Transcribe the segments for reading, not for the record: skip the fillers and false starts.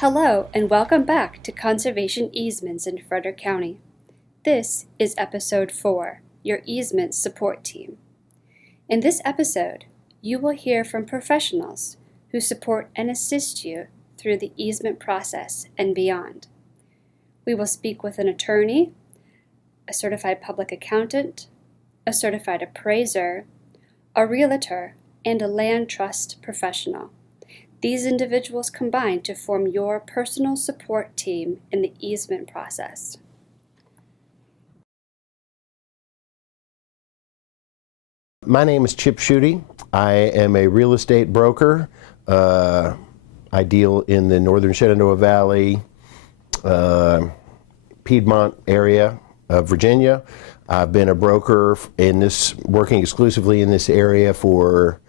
Hello and welcome back to Conservation Easements in Frederick County. This is Episode 4, your Easement Support Team. In this episode, you will hear from professionals who support and assist you through the easement process and beyond. We will speak with an attorney, a certified public accountant, a certified appraiser, a realtor, and a land trust professional. These individuals combine to form your personal support team in the easement process. My name is Chip Schutte. I am a real estate broker. I deal in the northern Shenandoah Valley, Piedmont area of Virginia. I've been a broker working exclusively in this area for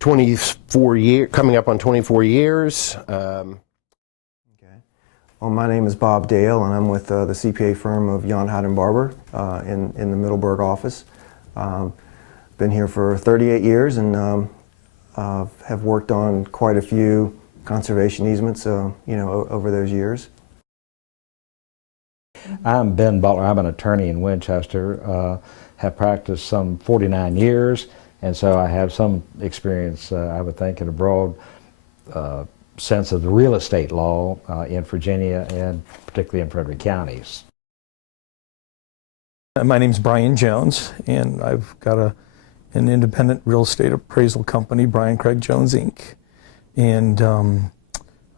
24 years, coming up on 24 years. Okay. Well, my name is Bob Dale, and I'm with the CPA firm of Jan Hout & Barber in the Middleburg office. Been here for 38 years and have worked on quite a few conservation easements, over those years. I'm Ben Butler. I'm an attorney in Winchester. Have practiced some 49 years. And so I have some experience, I would think, in a broad sense of the real estate law in Virginia and particularly in Frederick counties. My name's Brian Jones, and I've got an independent real estate appraisal company, Brian Craig Jones, Inc. And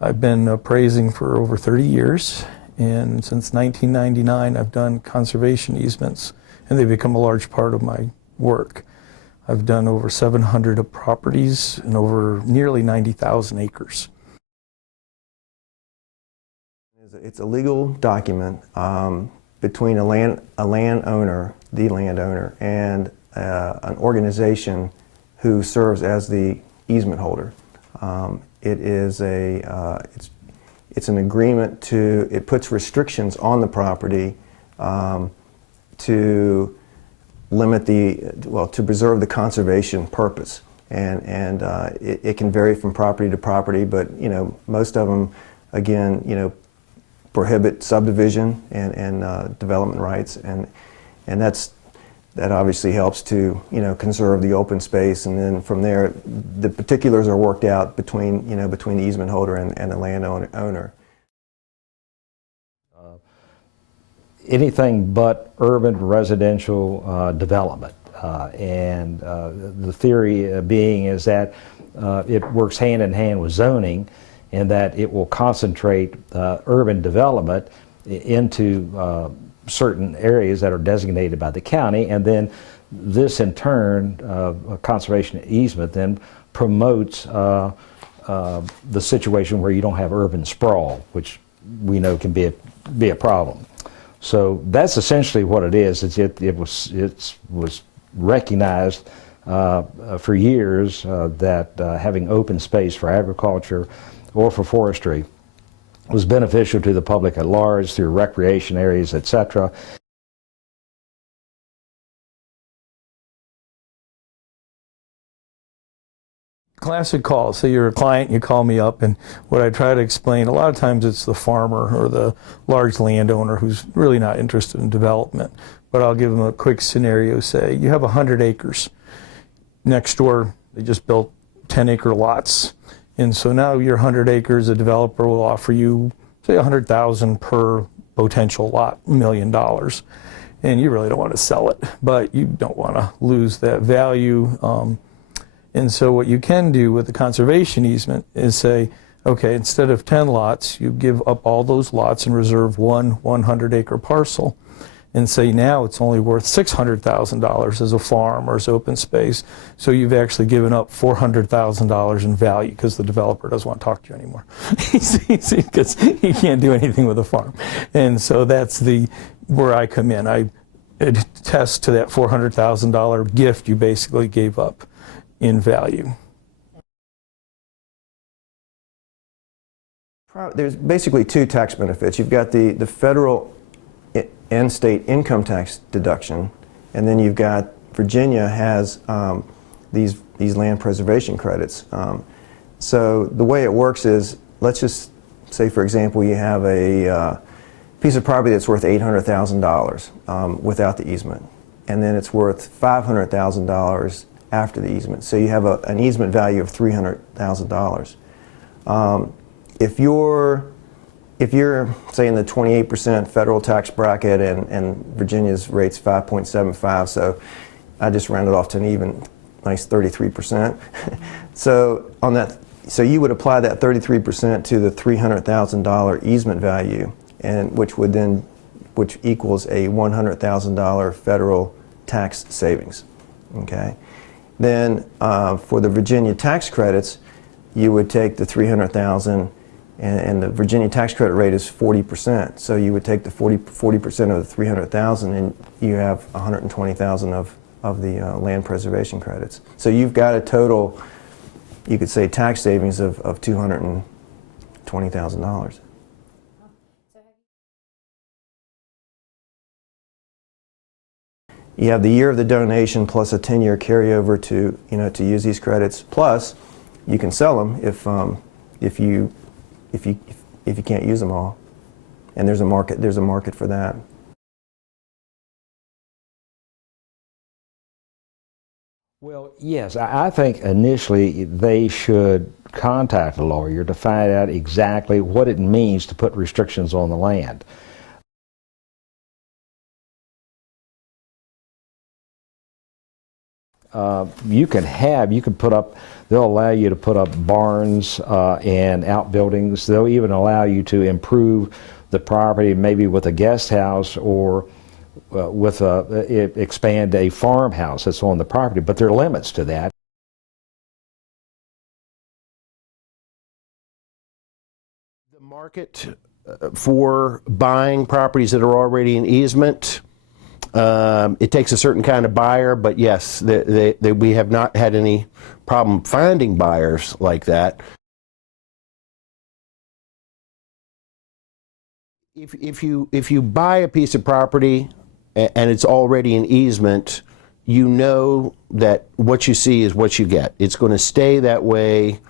I've been appraising for over 30 years. And since 1999, I've done conservation easements, and they've become a large part of my work. I've done over 700 properties and over nearly 90,000 acres. It's a legal document between a landowner, the landowner, and an organization who serves as the easement holder. It's an agreement it puts restrictions on the property to limit to preserve the conservation purpose, and it can vary from property to property, but most of them, again, prohibit subdivision and development rights, and that obviously helps to conserve the open space, and then from there the particulars are worked out between the easement holder and the landowner. Anything but urban residential development. And the theory being is that it works hand in hand with zoning, and that it will concentrate urban development into certain areas that are designated by the county, and then this in turn, a conservation easement then promotes the situation where you don't have urban sprawl, which we know can be a problem. So that's essentially what it is. It was recognized for years that having open space for agriculture or for forestry was beneficial to the public at large through recreation areas, etc. Classic call. So you're a client, you call me up, and what I try to explain, a lot of times it's the farmer or the large landowner who's really not interested in development. But I'll give them a quick scenario. Say you have 100 acres. Next door, they just built 10-acre lots. And so now your 100 acres, a developer will offer you, say, $100,000 per potential lot, $1 million. And you really don't want to sell it, but you don't want to lose that value. And so what you can do with the conservation easement is say, okay, instead of 10 lots, you give up all those lots and reserve one 100-acre parcel, and say now it's only worth $600,000 as a farm or as open space. So you've actually given up $400,000 in value because the developer doesn't want to talk to you anymore because he can't do anything with a farm. And so that's where I come in. I attest to that $400,000 gift you basically gave up in value. There's basically two tax benefits. You've got the federal and state income tax deduction, and then you've got Virginia has these land preservation credits. So the way it works is, let's just say for example you have a piece of property that's worth $800,000 without the easement, and then it's worth $500,000 after the easement. So you have an easement value of $300,000. If you're say in the 28% federal tax bracket and Virginia's rate's 5.75, so I just rounded off to an even nice 33%. So on that, so you would apply that 33% to the $300,000 easement value, and which equals a $100,000 federal tax savings. Okay. Then for the Virginia tax credits, you would take the $300,000, and the Virginia tax credit rate is 40%. So you would take the 40% of the $300,000, and you have $120,000 of the land preservation credits. So you've got a total, you could say, tax savings of $220,000. You have the year of the donation plus a 10-year carryover to use these credits. Plus, you can sell them if you can't use them all, and there's a market for that. Well, yes, I think initially they should contact a lawyer to find out exactly what it means to put restrictions on the land. You can put up, they'll allow you to put up barns and outbuildings. They'll even allow you to improve the property, maybe with a guest house or expand a farmhouse that's on the property, but there are limits to that. The market for buying properties that are already in easement, it takes a certain kind of buyer, but yes, we have not had any problem finding buyers like that. If you buy a piece of property and it's already in easement, you know that what you see is what you get. It's going to stay that way,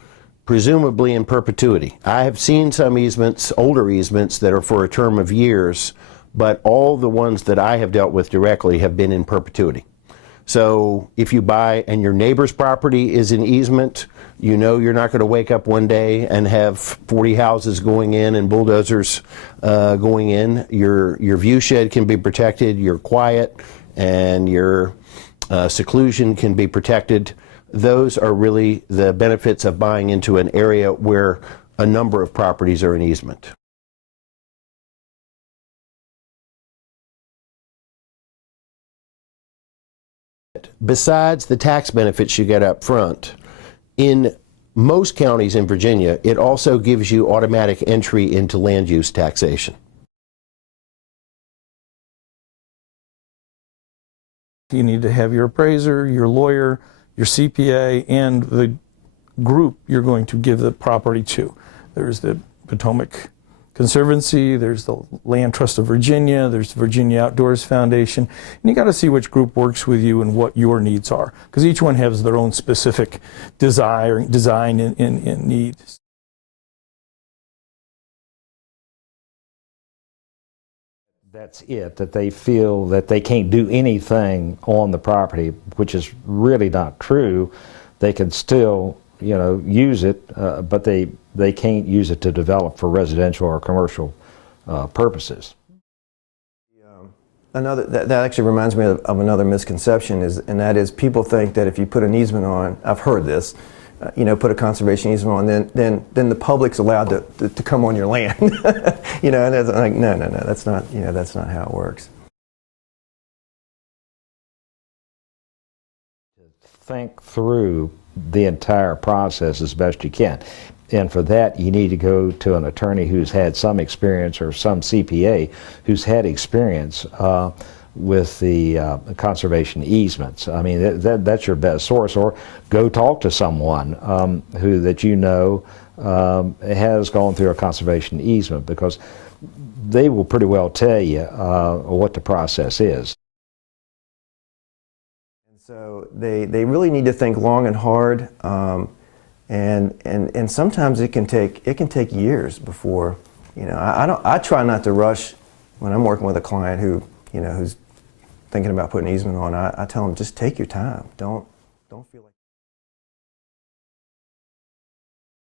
presumably in perpetuity. I have seen some easements, older easements, that are for a term of years, but all the ones that I have dealt with directly have been in perpetuity. So if you buy and your neighbor's property is in easement, you know you're not going to wake up one day and have 40 houses going in and bulldozers going in. Your view shed can be protected, your quiet and your seclusion can be protected. Those are really the benefits of buying into an area where a number of properties are in easement. Besides the tax benefits you get up front, in most counties in Virginia, it also gives you automatic entry into land use taxation. You need to have your appraiser, your lawyer, your CPA, and the group you're going to give the property to. There's the Potomac Conservancy, there's the Land Trust of Virginia, there's the Virginia Outdoors Foundation, and you got to see which group works with you and what your needs are, because each one has their own specific design and needs. That's it, that they feel that they can't do anything on the property, which is really not true. They can still, use it, but they can't use it to develop for residential or commercial purposes. That actually reminds me of another misconception, and that is people think that if you put an easement on, I've heard this, put a conservation easement on, then the public's allowed to come on your land. And it's like, no, that's not how it works. Think through the entire process as best you can. And for that, you need to go to an attorney who's had some experience, or some CPA who's had experience with the conservation easements. I mean, that's your best source. Or go talk to someone that has gone through a conservation easement, because they will pretty well tell you what the process is. So they really need to think long and hard. And sometimes it can take years before, you know, I try not to rush when I'm working with a client who, you know, who's thinking about putting an easement on. I tell them, just take your time. Don't feel like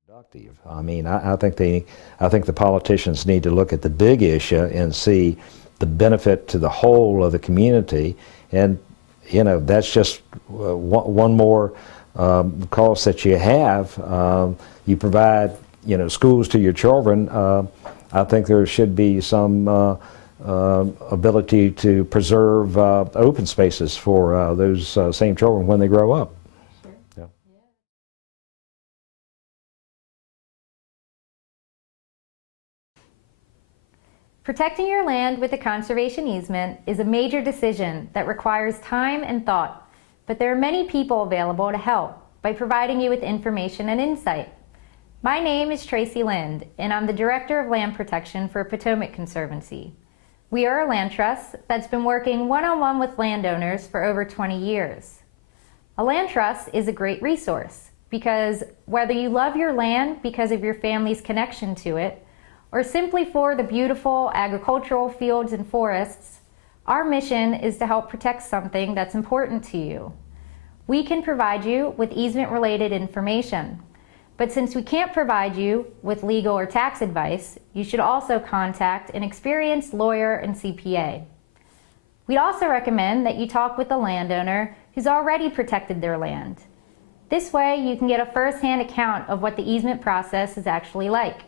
productive. I mean, I think the politicians need to look at the big issue and see the benefit to the whole of the community, and you know, that's just one more cost that you have. You provide, you know, schools to your children. I think there should be some ability to preserve open spaces for those same children when they grow up. Yeah. Protecting your land with a conservation easement is a major decision that requires time and thought, but there are many people available to help by providing you with information and insight. My name is Tracy Lind, and I'm the Director of Land Protection for Potomac Conservancy. We are a land trust that's been working one-on-one with landowners for over 20 years. A land trust is a great resource because whether you love your land because of your family's connection to it, or simply for the beautiful agricultural fields and forests, our mission is to help protect something that's important to you. We can provide you with easement-related information, but since we can't provide you with legal or tax advice, you should also contact an experienced lawyer and CPA. We'd also recommend that you talk with a landowner who's already protected their land. This way, you can get a first-hand account of what the easement process is actually like.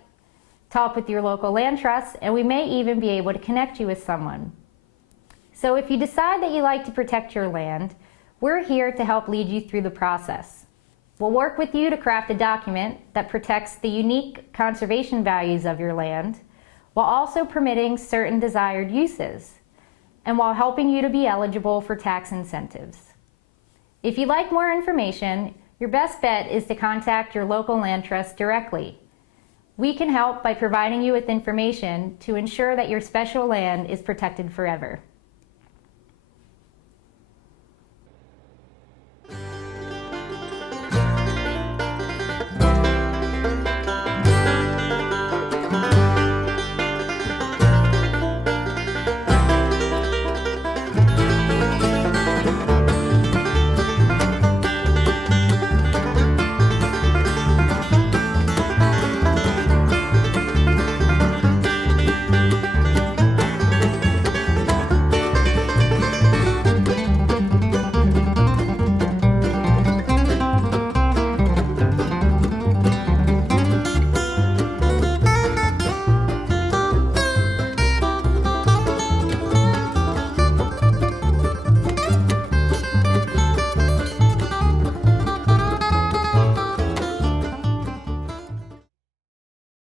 Talk with your local land trust, and we may even be able to connect you with someone. So if you decide that you like to protect your land, we're here to help lead you through the process. We'll work with you to craft a document that protects the unique conservation values of your land, while also permitting certain desired uses, and while helping you to be eligible for tax incentives. If you'd like more information, your best bet is to contact your local land trust directly. We can help by providing you with information to ensure that your special land is protected forever.